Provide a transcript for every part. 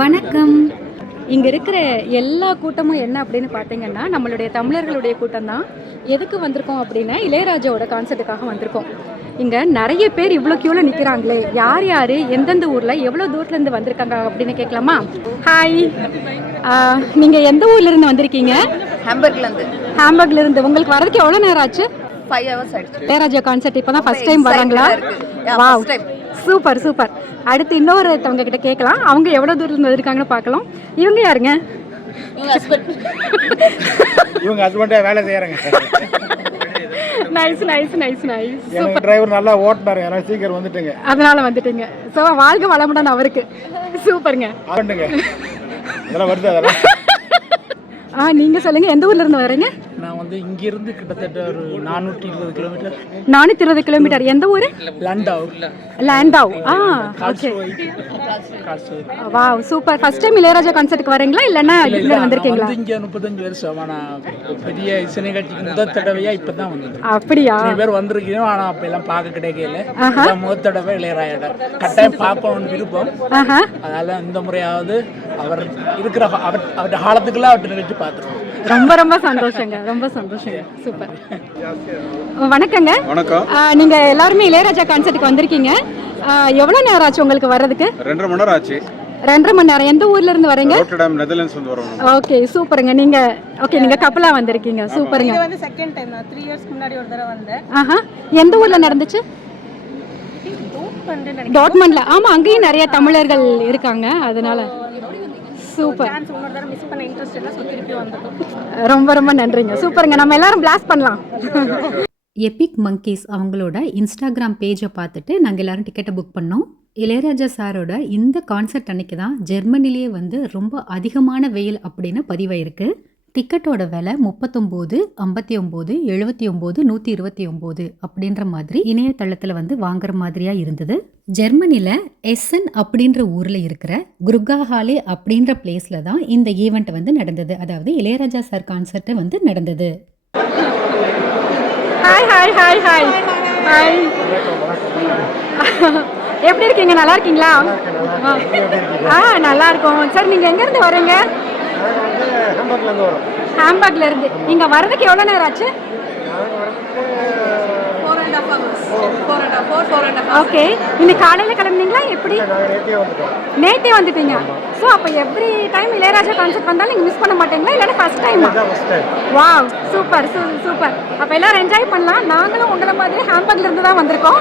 வணக்கம். இங்கே இருக்கிற எல்லா கூட்டமும் என்ன அப்படின்னு பார்த்தீங்கன்னா, நம்மளுடைய தமிழர்களுடைய கூட்டம் தான். எதுக்கு வந்திருக்கோம் அப்படின்னா, இளையராஜாவோட கான்சர்ட்டுக்காக வந்திருக்கோம். இங்கே நிறைய பேர் இவ்வளோ க்யூவில் நிற்கிறாங்களே, யார் யார் எந்தெந்த ஊரில் எவ்வளோ தூரத்துலேருந்து வந்திருக்காங்க அப்படின்னு கேட்கலாமா? ஹாய், நீங்கள் எந்த ஊர்லேருந்து வந்திருக்கீங்க? ஹாம்பர்க்லேருந்து. உங்களுக்கு வரதுக்கு எவ்வளோ நேரம் ஆச்சு? 5 hours ஆயிடுச்சு. இளையராஜா கான்சர்ட் இப்போ தான் ஃபஸ்ட் டைம் வராங்களா? Wow, super super. அடுத்து இன்னொருத்தவங்க கிட்ட கேட்கலாம், அவங்க எவ்வளோ தூரத்தில் வந்திருக்காங்கன்னு பார்க்கலாம். இவங்க யாருங்க? இவங்க ஹஸ்பண்டே வேலை செய்யறாங்க. Nice nice nice nice. Super. Driver நல்லா ஓட்டுனாரு, அதனால சீக்கிரம் வந்துட்டீங்க. அதனால வந்துட்டீங்க. ஸோ வாழ்க வளமுடன் அவருக்கு. சூப்பருங்க. ஆண்டுங்க இதெல்லாம் வருது. அதெல்லாம் நீங்கள் சொல்லுங்கள், எந்த ஊர்ல இருந்து வரீங்க? நான் வந்து இங்கிருந்து கிட்டத்தட்ட ஒரு 420 கிலோமீட்டர். 420 கிலோமீட்டர். எந்த ஊர்? Landau. Landau. Okay. Wow, super. First time Ilaiyaraaja கான்சர்ட்டுக்கு வரீங்களா இல்லைன்னா இங்கே வந்திருக்கீங்களா? இங்கே 35 வருஷம். ஆனால் பெரிய இசை நிகழ்ச்சிக்கு முதல் தடவையா இப்போ தான் வந்தது. அப்படியா? நிறைய பேர் வந்திருக்கீங்க, ஆனால் அப்போ எல்லாம் பார்க்க கிடைக்கல. முதல் தடவை இளையராஜா கட்டாயம் பார்க்கணும்னு விருப்பம். அதனால இந்த முறையாவது அவர் இருக்கிற அவருடைய காலத்துக்குள்ள அவர்கிட்ட நிகழ்ச்சி பார்த்துருவோம். ரொம்ப ரொம்ப சந்தோஷங்க, ரொம்ப சந்தோஷங்க. சூப்பர். வணக்கங்க. வணக்கம். நீங்க எல்லாருமே இளையராஜா கான்சர்ட்டுக்கு வந்திருக்கீங்க. எவ்வளவு நேரம் ஆச்சு உங்களுக்கு வர்றதுக்கு? 2.5 மணி நேரம் ஆச்சு. 2.5 மணி நேரம். எந்த ஊர்ல இருந்து வரீங்க? ரோட்டர்டாம், நெதர்லாண்ட்ஸ் வந்து வரோம். ஓகே, சூப்பருங்க. நீங்க நீங்க கப்பலா வந்திருக்கீங்க. சூப்பருங்க. இது வந்து செகண்ட் டைம். நான் 3 இயர்ஸ் முன்னாடி ஒரு தடவை வந்தேன். எந்த ஊர்ல நடந்துச்சு? டாட்மண்ட்ல. ஆமா, அங்கேயும் நிறைய தமிழர்கள் இருக்காங்க, அதனால சூப்பர். ரொம்ப ரொம்ப நன்றிங்க. சூப்பருங்க. நம்ம எல்லாரும் பிளாஸ்ட் பண்ணலாம். எபிக் மங்கீஸ் அவங்களோட இன்ஸ்டாகிராம் பேஜை பார்த்துட்டு நாங்கள் எல்லாரும் டிக்கெட்டை புக் பண்ணோம். இளையராஜா சாரோட இந்த கான்சர்ட் அன்னைக்கு தான் ஜெர்மனிலேயே வந்து ரொம்ப அதிகமான வெயில் அப்படின்னு பதிவாயிருக்கு. டிக்கெட்டோட விலை 39, 59, 79, 129 அப்படின்ற மாதிரி இணையதளத்தில் வந்து வாங்குற மாதிரியா இருந்தது. ஜெர்மனியில் எஸ்ஸன் அப்படின்ற ஊரில் இருக்கிற குருகாஹாலே அப்படின்ற பிளேஸில் தான் இந்த ஈவெண்ட் வந்து நடந்தது. அதாவது இளையராஜா சார் கான்சர்ட் வந்து நடந்தது. Hi hi hi hi hi. எப்படி இருக்கீங்க? நல்லா இருக்கீங்களா? நல்லா இருக்கும் சார். நீங்கள் எங்கேருந்து வரீங்க? ஹாம்பர்க்ல இருந்து. இங்க வரதுக்கு எவ்வளவு நேரம் ஆச்சு? 4.5 hours. ஓகே. இன்னைக்கு காலையில கிளம்புனீங்களா எப்படி? நேத்தே வந்துட்டீங்க. ஸோ அப்போ எவ்ரி டைம் இளையராஜா கான்சர்ட் வந்தாலும் நீங்கள் மிஸ் பண்ண மாட்டீங்களா இல்லைன்னா ஃபர்ஸ்ட் டைமா? Wow, super super. அப்போ எல்லாரும் என்ஜாய் பண்ணலாம். நாங்களும் உங்களை மாதிரி ஹாம்பர்க்ல இருந்து தான் வந்திருக்கோம்.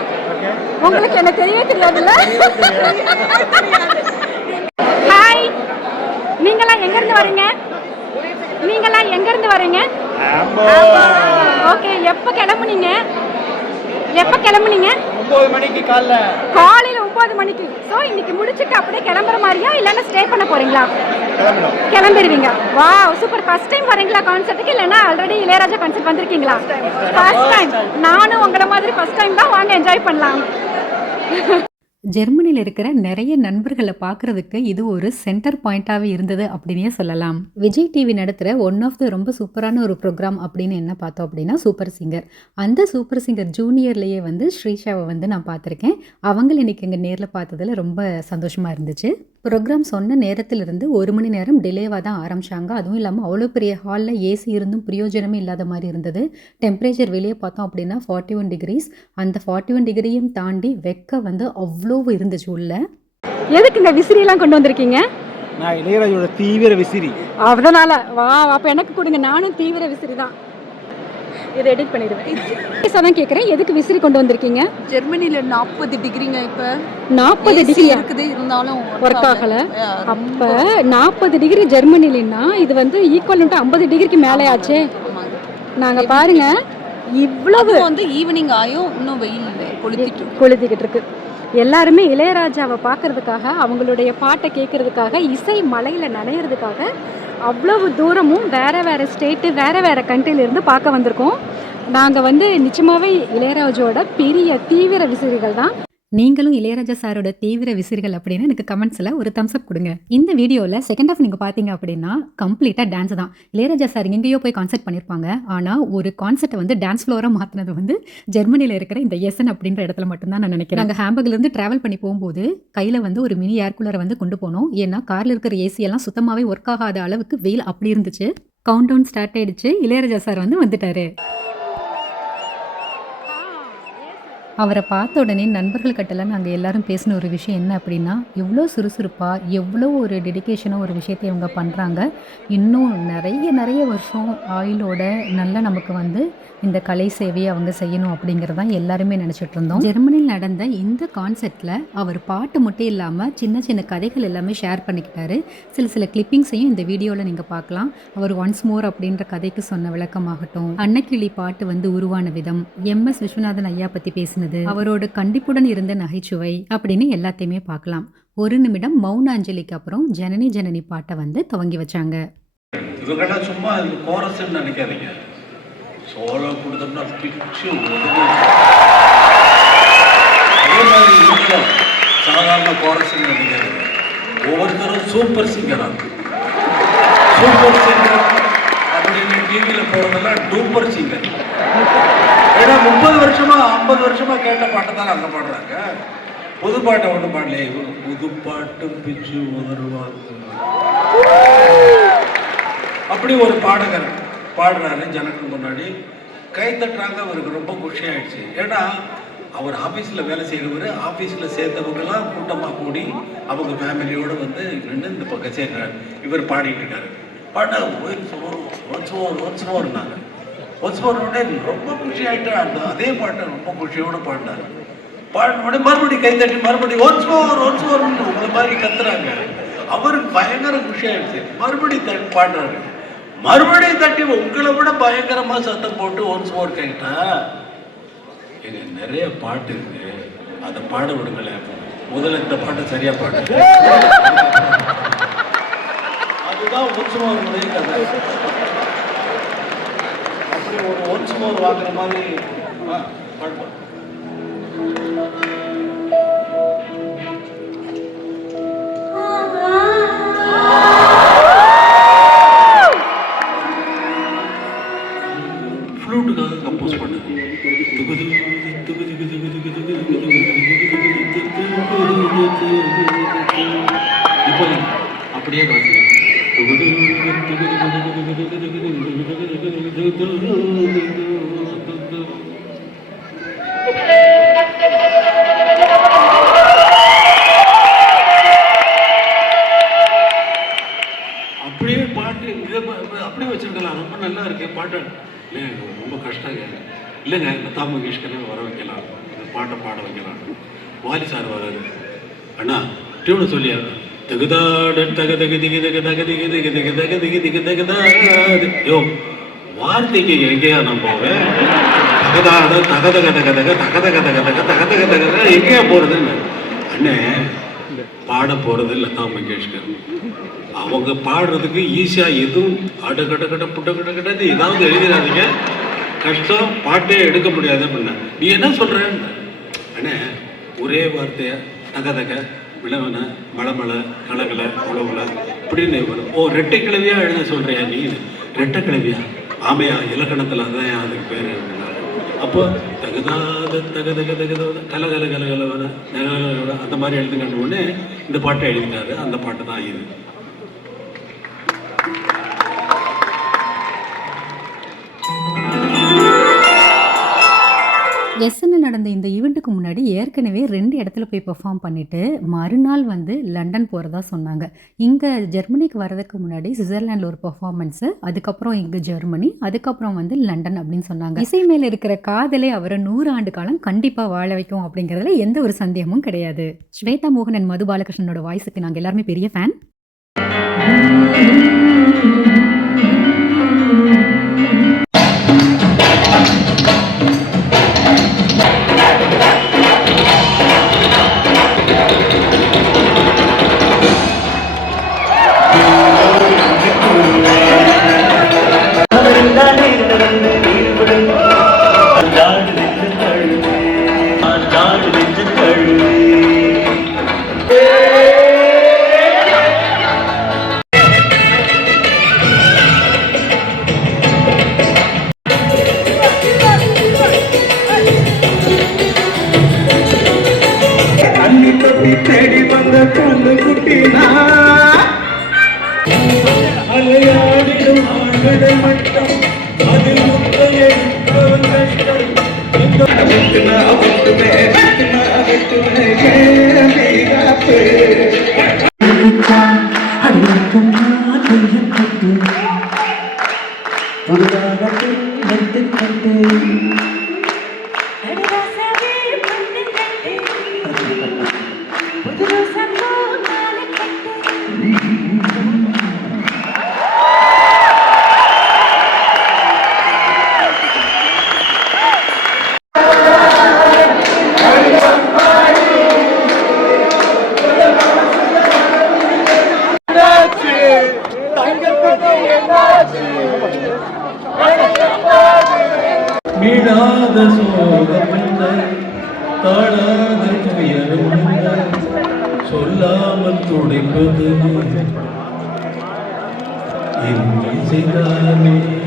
உங்களுக்கு என்ன தெரியவே தெரியாதுல்ல? ஹாய், நீங்களாம் எங்கேருந்து வரீங்க? நீங்களாம் எங்கேருந்து வரீங்க? ஓகே. எப்போ கிளம்புனீங்க? 9 மணிக்கு. காலையில் 9 மணிக்கு. ஸோ இன்னைக்கு முடிச்சுட்டு அப்படியே கிளம்புற மாதிரியா இல்லைன்னா ஸ்டே பண்ண போறீங்களா? கிளம்பிடுவீங்க. Wow, super. ஃபர்ஸ்ட் டைம் வரீங்களா கான்சர்ட்டுக்கு இல்லைன்னா ஆல்ரெடி இளையராஜா கான்சர்ட் வந்திருக்கீங்களா? First time. நானும் உங்களை மாதிரி ஃபர்ஸ்ட் டைம் தான். வாங்க, என்ஜாய் பண்ணலாம். ஜெர்மனியில் இருக்கிற நிறைய நண்பர்களை பார்க்குறதுக்கு இது ஒரு சென்டர் பாயிண்ட்டாகவே இருந்தது அப்படின்னே சொல்லலாம். விஜய் டிவி நடத்துகிற ஒன் ஆஃப் த ரொம்ப சூப்பரான ஒரு ப்ரோக்ராம் அப்படின்னு என்ன பார்த்தோம் அப்படின்னா சூப்பர் சிங்கர். அந்த சூப்பர் சிங்கர் ஜூனியர்லேயே வந்து ஸ்ரீஷாவை வந்து நான் பார்த்துருக்கேன். அவங்கள இன்றைக்கி இங்கே நேரில் பார்த்ததில் ரொம்ப சந்தோஷமாக இருந்துச்சு. ப்ரோக்ராம் சொன்ன நேரத்திலிருந்து 1 மணி நேரம் டிலேவாக தான் ஆரம்பித்தாங்க. அதுவும் இல்லாமல் அவ்வளோ பெரிய ஹாலில் ஏசி இருந்தும் பிரயோஜனமே இல்லாத மாதிரி இருந்தது. டெம்பரேச்சர் வெளியே பார்த்தோம் அப்படின்னா 41 டிகிரிஸ். அந்த 41 டிகிரியும் தாண்டி வெக்க வந்து அவ்வளோ இருந்துச்சு உள்ள. எதுக்குங்க விசிறியெல்லாம் கொண்டு வந்திருக்கீங்க? நான் இளையராஜோட தீவிர விசிறி. அதனால வா, அப்போ எனக்கு கொடுங்க. நானும் தீவிர விசிறி தான். இதை எடிட் பண்ணிடுவேன். அதான் கேட்குறேன், எதுக்கு விசிறி கொண்டு வந்திருக்கீங்க? ஜெர்மனியில் 40 டிகிரிங்க. இப்போ 40 டிகிரி இருக்குது, இருந்தாலும் ஒர்க் ஆகலை. அப்போ 40 டிகிரி ஜெர்மனிலன்னா இது வந்து ஈக்குவல் 50 டிகிரிக்கு மேலே ஆச்சே. நாங்கள் பாருங்க, இவ்வளவு வந்து ஈவினிங் ஆயும் இன்னும் வெயில் கொளுத்திக்கிட்டு இருக்கு. எல்லாருமே இளையராஜாவை பார்க்கறதுக்காக, அவங்களுடைய பாட்டை கேட்கறதுக்காக, இசை மலையில் நனையிறதுக்காக அவ்வளவு தூரமும் வேறு வேறு ஸ்டேட்டு வேறு வேறு கண்ட்ரிலேருந்து பார்க்க வந்திருக்கோம். நாங்கள் வந்து நிச்சயமாகவே இளையராஜோட பெரிய தீவிர விசிறிகள் தான். நீங்களும் இளையராஜா சாரோட தீவிர விசிறிகள் அப்படின்னு எனக்கு கமெண்ட்ஸில் ஒரு தம்ஸ் அப் கொடுங்க. இந்த வீடியோவில் செகண்ட் ஹாஃப் நீங்கள் பார்த்தீங்க அப்படின்னா கம்ப்ளீட்டாக டான்ஸ் தான். இளையராஜா சார் எங்கேயோ போய் கான்சர்ட் பண்ணியிருப்பாங்க. ஆனால் ஒரு கான்சர்ட்டை வந்து டான்ஸ் ஃப்ளோராக மாற்றினது வந்து ஜெர்மனியில் இருக்கிற இந்த எஸ்என் அப்படின்ற இடத்துல மட்டும்தான் நான் நினைக்கிறேன். நாங்கள் ஹாம்பர்க்லேருந்து ட்ராவல் பண்ணி போகும்போது கையில் வந்து ஒரு மினி ஏர் கூலரை வந்து கொண்டு போனோம். ஏன்னா காரில் இருக்கிற ஏசி எல்லாம் சுத்தமாகவே ஒர்க் ஆகாத அளவுக்கு வெயில் அப்படி இருந்துச்சு. கவுண்ட் டவுன் ஸ்டார்ட் ஆயிடுச்சு. இளையராஜா சார் வந்து வந்துட்டாரு. அவரை பார்த்த உடனே நண்பர்கள் கிட்டலாம் நாங்கள் எல்லாரும் பேசின ஒரு விஷயம் என்ன அப்படின்னா, எவ்வளோ சுறுசுறுப்பாக எவ்வளோ ஒரு டெடிகேஷனாக ஒரு விஷயத்தை இவங்க பண்ணுறாங்க. இன்னும் நிறைய வருஷம் ஆயுளோட நல்லா நமக்கு வந்து இந்த கலை சேவையை அவங்க செய்யணும் அப்படிங்கிறதான் எல்லாருமே நினச்சிட்டு இருந்தோம். ஜெர்மனியில் நடந்த இந்த கான்செர்ட்டில் அவர் பாட்டு மட்டும் இல்லாமல் சின்ன சின்ன கதைகள் எல்லாமே ஷேர் பண்ணிக்கிட்டாரு. சில கிளிப்பிங்ஸையும் இந்த வீடியோவில் நீங்கள் பார்க்கலாம். அவர் ஒன்ஸ் மோர் அப்படின்ற கதைக்கு சொன்ன விளக்கமாகட்டும், அன்னக்கிளி பாட்டு வந்து உருவான விதம், எம்எஸ் விஸ்வநாதன் ஐயா பற்றி பேசினது, அவரோட கண்டிப்புடன் இருந்த நகைச்சுவை அப்படின்னு எல்லாத்தையுமே பார்க்கலாம். ஒரு நிமிடம் மௌன அஞ்சலிக்கு அப்புறம் ஜனனி ஜனனி பாட்டை வந்து துவங்கி வச்சாங்க. இவங்கெல்லாம் சும்மா கோரஸ்ன்னு நினைக்காதீங்க. சோளம் கொடுத்தோம்னா பிச்சு அதே மாதிரி இவங்களும் சாதாரண கோரஸ்ன்னு நினைக்காதீங்க. ஒவ்வொருத்தரும் சூப்பர் சிங்கராக சூப்பர் சிங்கர் அப்படின்னு டிவியில் போகிறதெல்லாம் டூப்பர் சிங்கர். ஏன்னா 30 வருஷமா 50 வருஷமா கேட்ட பாட்டை தான் அங்கே பாடுறாங்க. புது பாட்டை ஒன்றும் பாடலையே. இவங்க புது பாட்டு பிச்சு உதருவாங்க. அப்படி ஒரு பாடகர் பாடுறாரு ஜனங்களுக்கு முன்னாடி, கை தட்டுறாங்க. அவருக்கு ரொம்ப குஷி ஆயிடுச்சு. ஏன்னா அவர் ஆஃபீஸில் வேலை செய்கிறவர், ஆஃபீஸில் சேர்ந்தவங்கெல்லாம் கூட்டமாக கூடி அவங்க ஃபேமிலியோடு வந்து நின்று இந்த பக்கம் சேர்க்கிறார். இவர் பாடிட்டு இருக்காரு. பாட்டா ஒன்ஸ் மோர்னாங்க. ஒன்ஸ் மோர்னோடனே ரொம்ப குஷி ஆகிட்டு அதே பாட்டை ரொம்ப குஷியோடு பாடினார். பாடினோடனே மறுபடியும் கை தட்டி மறுபடியும் ஒன்ஸ் மோர் உங்களை மாதிரி கத்துறாங்க. அவருக்கு பயங்கர குஷி ஆயிடுச்சு. மறுபடியும் பாடுறாரு. மறுபடியும் தட்டி உங்களை விட பயங்கரமாக சத்தம் போட்டு ஒன்ஸ் மோர் கேட்டா, எங்க நிறைய பாட்டு இருக்கு, அதை பாட விடுங்கள. முதல்ல இந்த பாட்டை சரியா பாடு. அதுதான் ஒன்ஸ் மோர் கதை. அப்படி ஒரு ஒன்ஸ் மோர் வாங்குற மாதிரி பாடுவோம். ஃப்ளூட்டுக்காக கம்போஸ் பண்ணது. இப்போ அப்படியே அப்படியே பாட்டு இதை அப்படியே வச்சிருக்கலாம். ரொம்ப நல்லா இருக்கு பாட்டு. இல்லைங்க ரொம்ப கஷ்டம் இல்லைங்க. லதா மங்கேஷ்கரை வர வைக்கலாம், இந்த பாட்டை பாட வைக்கலாம். வாலி சார் வராரு. அண்ணா டியூனை சொல்லியா தகுதாட தக தகு திகு தகு தக திகு திகு திகு தக திகு திகு தகுதாது. யோ வார்த்தைக்கு எங்கேயா நான் போவேன்? தகதாட தகதக தகதக தகதக தகதக தகதக தகத எங்கேயா போறதுன்னு. அண்ணே பாட போறது லதா மங்கேஷ்கர். அவங்க பாடுறதுக்கு ஈஸியாக எதுவும் அடகடகட புட்டகடகடது ஏதாவது எழுதிடாதீங்க, கஷ்டம், பாட்டே எடுக்க முடியாது அப்படின்னா. நீ என்ன சொல்ற அண்ணே? ஒரே வார்த்தைய தகதக விளவன மலமலை கலகலை உழவுல இப்படின்னு வரும். ஓ ரெட்டை கிழவியா எழுத சொல்றியா நீ? ரெட்டை கிழவியா? ஆமையா, இலக்கணத்தில் அதான் அதுக்கு பேர். அப்போ தகுதாத தகதக தகுத கலகல கலகலவன அந்த மாதிரி எழுதுங்கன்னு உடனே இந்த பாட்டை எழுதிட்டாரு. அந்த பாட்டு தான் இது. எஸ்என்எல் நடந்த இந்த ஈவெண்ட்டுக்கு முன்னாடி ஏற்கனவே 2 இடத்துல போய் பெர்ஃபார்ம் பண்ணிவிட்டு மறுநாள் வந்து லண்டன் போகிறதா சொன்னாங்க. இங்கே ஜெர்மனிக்கு வர்றதுக்கு முன்னாடி சுவிட்சர்லாண்டில் ஒரு பெர்ஃபார்மன்ஸு, அதுக்கப்புறம் இங்கே ஜெர்மனி, அதுக்கப்புறம் வந்து லண்டன் அப்படின்னு சொன்னாங்க. இசை மேலே இருக்கிற காதலே அவரை 100 ஆண்டு காலம் கண்டிப்பாக வாழ வைக்கும் அப்படிங்கிறதுல எந்த ஒரு சந்தேகமும் கிடையாது. ஸ்வேதா மோகன் அண்ட் மது பாலகிருஷ்ணனோட வாய்ஸுக்கு நாங்கள் எல்லாருமே பெரிய ஃபேன். நாடு வென்று மீளாத சோகமுள்ள தாழாத துயரமுள்ள சொல்லாமல் துடைப்பது என்ன செய்தாலே